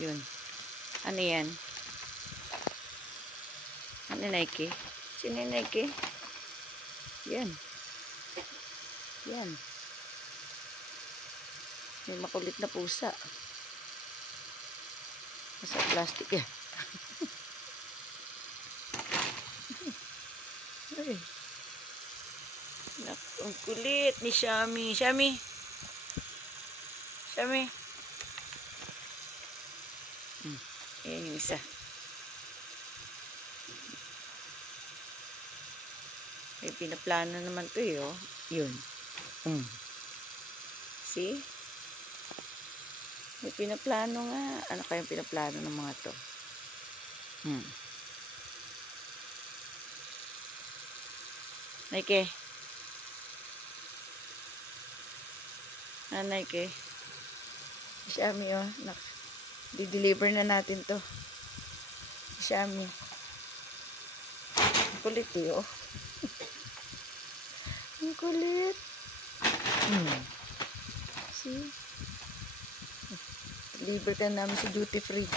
Yun. Ano yan? Ano Nike? Sino yung Nike? Yan. Yan. May makulit na pusa. Nasa plastic yan. Ay. Ang kulit ni Shami. Shami. Shami. Ayan yung isa. May pinaplano naman to eh, oh. Yun. See? May pinaplano nga. Ano kayang pinaplano ng mga to? Nike. Nike. Xiaomi, oh. Di-deliver na natin to. Xiaomi. Ang kulit eh, oh. Ang kulit. See? Deliver ka namin sa duty free.